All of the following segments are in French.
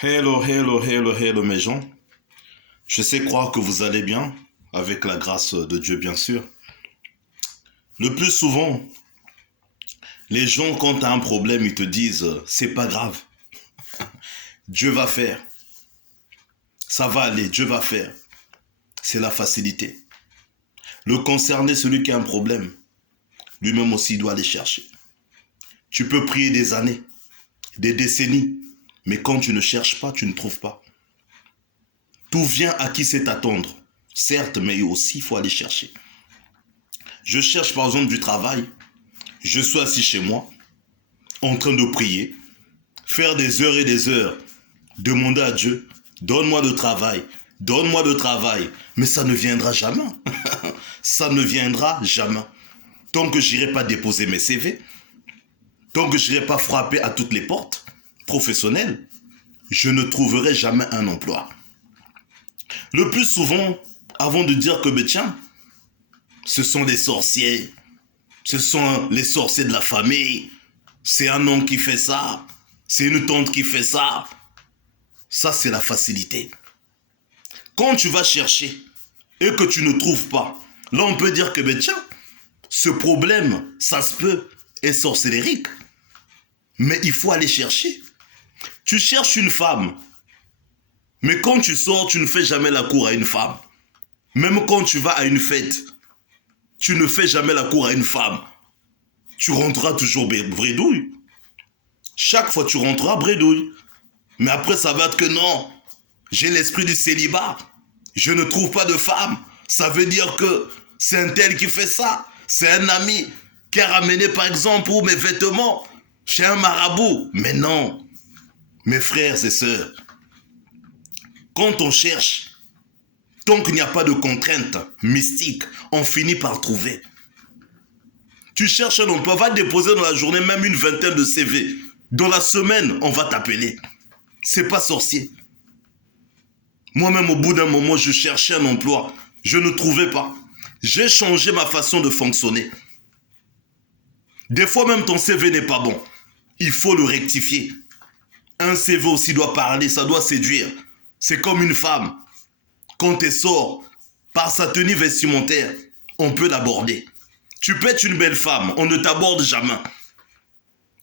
Hello, hello, hello, hello mes gens. Je sais croire que vous allez bien, avec la grâce de Dieu bien sûr. Le plus souvent, les gens quand tu as un problème, ils te disent c'est pas grave, Dieu va faire, ça va aller, Dieu va faire. C'est la facilité. Le concerné, celui qui a un problème, lui-même aussi doit aller chercher. Tu peux prier des années, des décennies, mais quand tu ne cherches pas, tu ne trouves pas. Tout vient à qui sait attendre. Certes, mais aussi il faut aller chercher. Je cherche par exemple du travail. Je suis assis chez moi, en train de prier, faire des heures et des heures, demander à Dieu, donne-moi de travail, donne-moi de travail. Mais ça ne viendra jamais. Ça ne viendra jamais. Tant que je n'irai pas déposer mes CV, tant que je n'irai pas frapper à toutes les portes professionnelles, je ne trouverai jamais un emploi. Le plus souvent, avant de dire que, tiens, ce sont des sorciers, ce sont les sorciers de la famille, c'est un homme qui fait ça, c'est une tante qui fait ça. Ça, c'est la facilité. Quand tu vas chercher et que tu ne trouves pas, là, on peut dire que, tiens, ce problème, ça se peut, est sorcellérique. Mais il faut aller chercher. Tu cherches une femme, mais quand tu sors, tu ne fais jamais la cour à une femme. Même quand tu vas à une fête, tu ne fais jamais la cour à une femme. Tu rentreras toujours bredouille. Chaque fois, tu rentreras bredouille. Mais après, ça va être que non, j'ai l'esprit du célibat. Je ne trouve pas de femme. Ça veut dire que c'est un tel qui fait ça. C'est un ami qui a ramené, par exemple, mes vêtements chez un marabout. Mais non, mes frères et sœurs, quand on cherche, tant qu'il n'y a pas de contraintes mystiques, on finit par trouver. Tu cherches un emploi, va déposer dans la journée même une vingtaine de CV. Dans la semaine, on va t'appeler. C'est pas sorcier. Moi-même, au bout d'un moment, je cherchais un emploi. Je ne trouvais pas. J'ai changé ma façon de fonctionner. Des fois, même ton CV n'est pas bon. Il faut le rectifier. Un CV aussi doit parler, ça doit séduire. C'est comme une femme. Quand elle sort, par sa tenue vestimentaire, on peut l'aborder. Tu peux être une belle femme, on ne t'aborde jamais.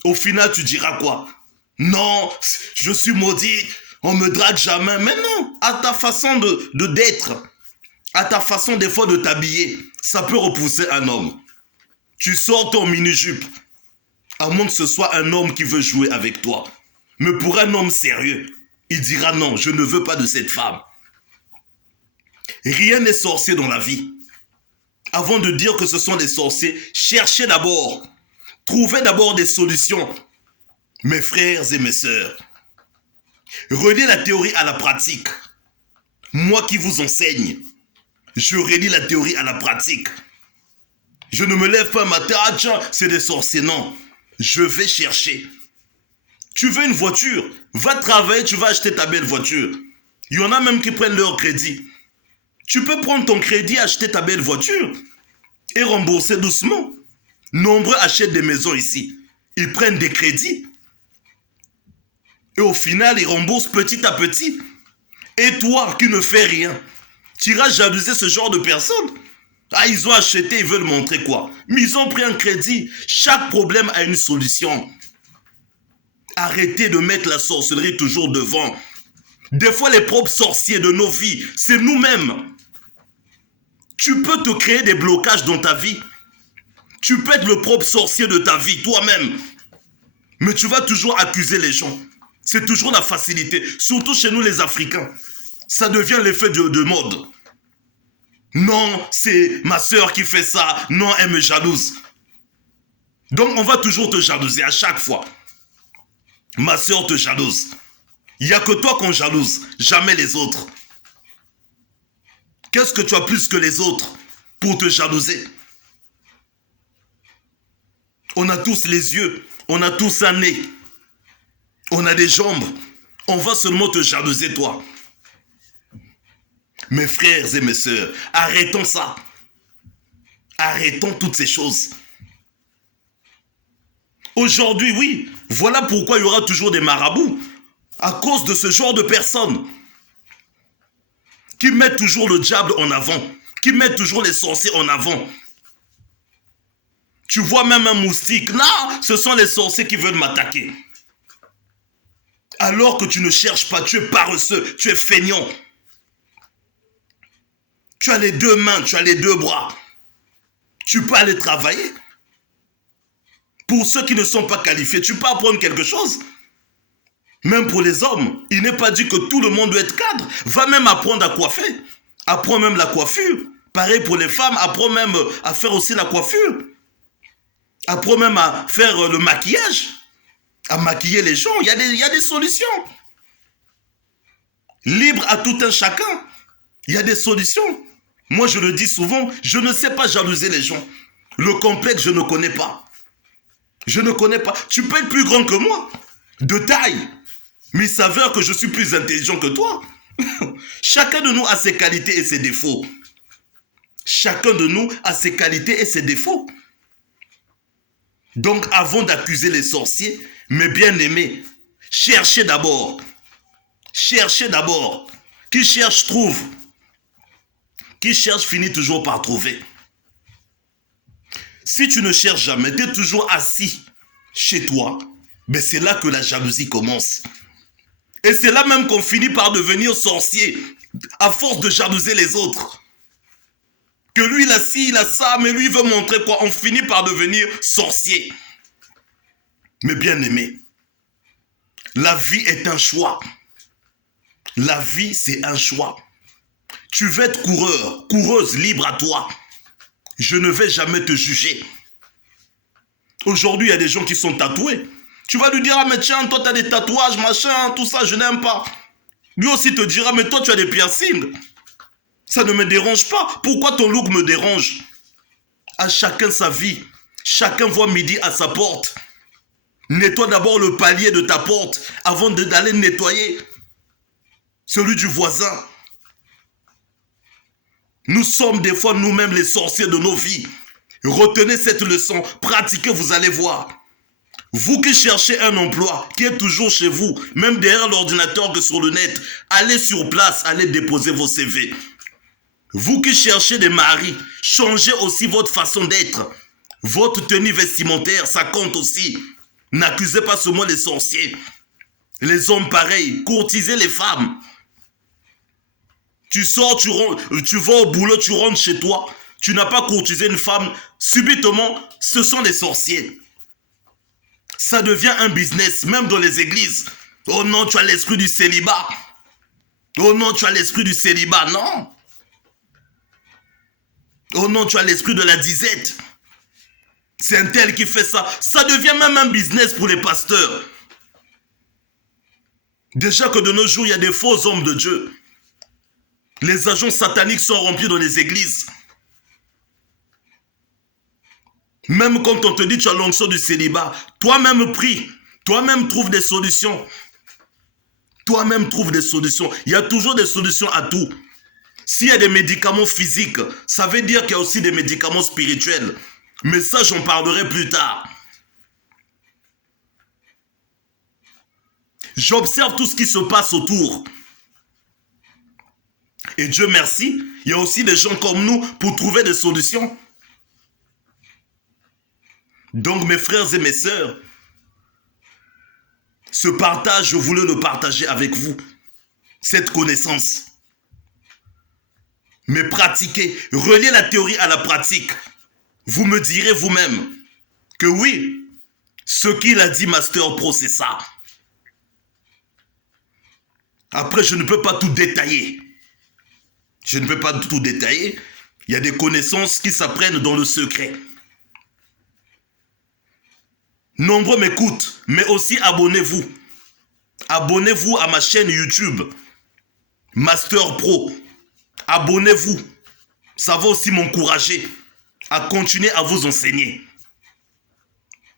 Au final, tu diras quoi? Non, je suis maudit, on me drague jamais. Mais non, à ta façon d'être, à ta façon des fois de t'habiller, ça peut repousser un homme. Tu sors ton mini-jupe, à moins que ce soit un homme qui veut jouer avec toi. Mais pour un homme sérieux, il dira non, je ne veux pas de cette femme. Rien n'est sorcier dans la vie. Avant de dire que ce sont des sorciers, cherchez d'abord. Trouvez d'abord des solutions. Mes frères et mes sœurs, reliez la théorie à la pratique. Moi qui vous enseigne, je relie la théorie à la pratique. Je ne me lève pas un matin, ah tiens, c'est des sorciers, non. Je vais chercher. Tu veux une voiture, va travailler, tu vas acheter ta belle voiture. Il y en a même qui prennent leur crédit. Tu peux prendre ton crédit, acheter ta belle voiture et rembourser doucement. Nombreux achètent des maisons ici. Ils prennent des crédits. Et au final, ils remboursent petit à petit. Et toi qui ne fais rien, tu iras jalouser ce genre de personnes. Ah, ils ont acheté, ils veulent montrer quoi? Mais ils ont pris un crédit. Chaque problème a une solution. Arrêtez de mettre la sorcellerie toujours devant. Des fois, les propres sorciers de nos vies, c'est nous-mêmes. Tu peux te créer des blocages dans ta vie. Tu peux être le propre sorcier de ta vie, toi-même. Mais tu vas toujours accuser les gens. C'est toujours la facilité. Surtout chez nous les Africains. Ça devient l'effet de mode. Non, c'est ma soeur qui fait ça. Non, elle me jalouse. Donc on va toujours te jalouser à chaque fois. Ma soeur te jalouse. Il n'y a que toi qu'on jalouse, jamais les autres. Qu'est-ce que tu as plus que les autres pour te jalouser? On a tous les yeux, on a tous un nez, on a des jambes. On va seulement te jalouser toi. Mes frères et mes sœurs, arrêtons ça. Arrêtons toutes ces choses. Aujourd'hui, oui, voilà pourquoi il y aura toujours des marabouts. À cause de ce genre de personnes qui mettent toujours le diable en avant, qui mettent toujours les sorciers en avant. Tu vois même un moustique, là, ce sont les sorciers qui veulent m'attaquer. Alors que tu ne cherches pas, tu es paresseux, tu es feignant. Tu as les deux mains, tu as les deux bras. Tu peux aller travailler. Pour ceux qui ne sont pas qualifiés, tu peux apprendre quelque chose. Même pour les hommes, il n'est pas dit que tout le monde doit être cadre. Va même apprendre à coiffer. Apprends même la coiffure. Pareil pour les femmes, apprends même à faire aussi la coiffure. Apprends même à faire le maquillage. À maquiller les gens. Il y a des solutions. Libre à tout un chacun. Il y a des solutions. Moi, je le dis souvent, je ne sais pas jalouser les gens. Le complexe, je ne connais pas. Je ne connais pas. Tu peux être plus grand que moi, de taille. Mais il s'avère que je suis plus intelligent que toi. Chacun de nous a ses qualités et ses défauts. Chacun de nous a ses qualités et ses défauts. Donc, avant d'accuser les sorciers, mes bien-aimés, cherchez d'abord. Cherchez d'abord. Qui cherche, trouve. Qui cherche, finit toujours par trouver. Si tu ne cherches jamais, tu es toujours assis chez toi, mais c'est là que la jalousie commence. Et c'est là même qu'on finit par devenir sorcier, à force de jalouser les autres. Que lui, il a ci, il a ça, mais lui, il veut montrer quoi. On finit par devenir sorcier. Mais bien aimé, la vie est un choix. La vie, c'est un choix. Tu veux être coureur, coureuse, libre à toi. Je ne vais jamais te juger. Aujourd'hui, il y a des gens qui sont tatoués. Tu vas lui dire, ah mais tiens, toi tu as des tatouages, machin, tout ça, je n'aime pas. Lui aussi te dira, mais toi tu as des piercings. Ça ne me dérange pas. Pourquoi ton look me dérange? À chacun sa vie. Chacun voit midi à sa porte. Nettoie d'abord le palier de ta porte avant d'aller nettoyer celui du voisin. Nous sommes des fois nous-mêmes les sorciers de nos vies. Retenez cette leçon, pratiquez, vous allez voir. Vous qui cherchez un emploi, qui est toujours chez vous, même derrière l'ordinateur que sur le net, allez sur place, allez déposer vos CV. Vous qui cherchez des maris, changez aussi votre façon d'être. Votre tenue vestimentaire, ça compte aussi. N'accusez pas seulement les sorciers. Les hommes pareils, courtisez les femmes. Tu sors, tu vas au boulot, tu rentres chez toi. Tu n'as pas courtisé une femme. Subitement, ce sont les sorciers. Ça devient un business, même dans les églises. Oh non, tu as l'esprit du célibat. Oh non, tu as l'esprit du célibat. Non. Oh non, tu as l'esprit de la disette. C'est un tel qui fait ça. Ça devient même un business pour les pasteurs. Déjà que de nos jours, il y a des faux hommes de Dieu. Les agents sataniques sont remplis dans les églises. Même quand on te dit tu as l'onction du célibat, toi-même prie, toi-même trouve des solutions. Toi-même trouve des solutions. Il y a toujours des solutions à tout. S'il y a des médicaments physiques, ça veut dire qu'il y a aussi des médicaments spirituels. Mais ça, j'en parlerai plus tard. J'observe tout ce qui se passe autour. Et Dieu merci, il y a aussi des gens comme nous pour trouver des solutions. Donc mes frères et mes sœurs, ce partage, je voulais le partager avec vous. Cette connaissance. Mais pratiquez, reliez la théorie à la pratique. Vous me direz vous-même que oui, ce qu'il a dit Master Pro, c'est ça. Après, je ne peux pas tout détailler. Je ne peux pas tout détailler. Il y a des connaissances qui s'apprennent dans le secret. Nombreux m'écoutent, mais aussi abonnez-vous. Abonnez-vous à ma chaîne YouTube, Master Pro. Abonnez-vous. Ça va aussi m'encourager à continuer à vous enseigner.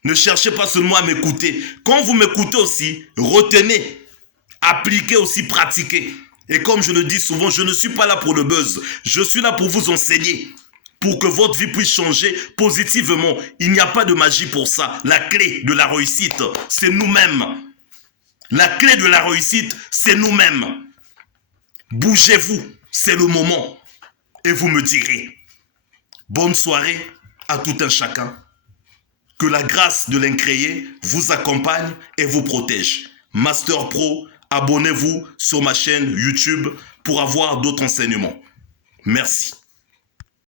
Ne cherchez pas seulement à m'écouter. Quand vous m'écoutez aussi, retenez, appliquez aussi, pratiquez. Et comme je le dis souvent, je ne suis pas là pour le buzz. Je suis là pour vous enseigner. Pour que votre vie puisse changer positivement. Il n'y a pas de magie pour ça. La clé de la réussite, c'est nous-mêmes. La clé de la réussite, c'est nous-mêmes. Bougez-vous, c'est le moment. Et vous me direz. Bonne soirée à tout un chacun. Que la grâce de l'incréé vous accompagne et vous protège. Master Pro, abonnez-vous sur ma chaîne YouTube pour avoir d'autres enseignements. Merci.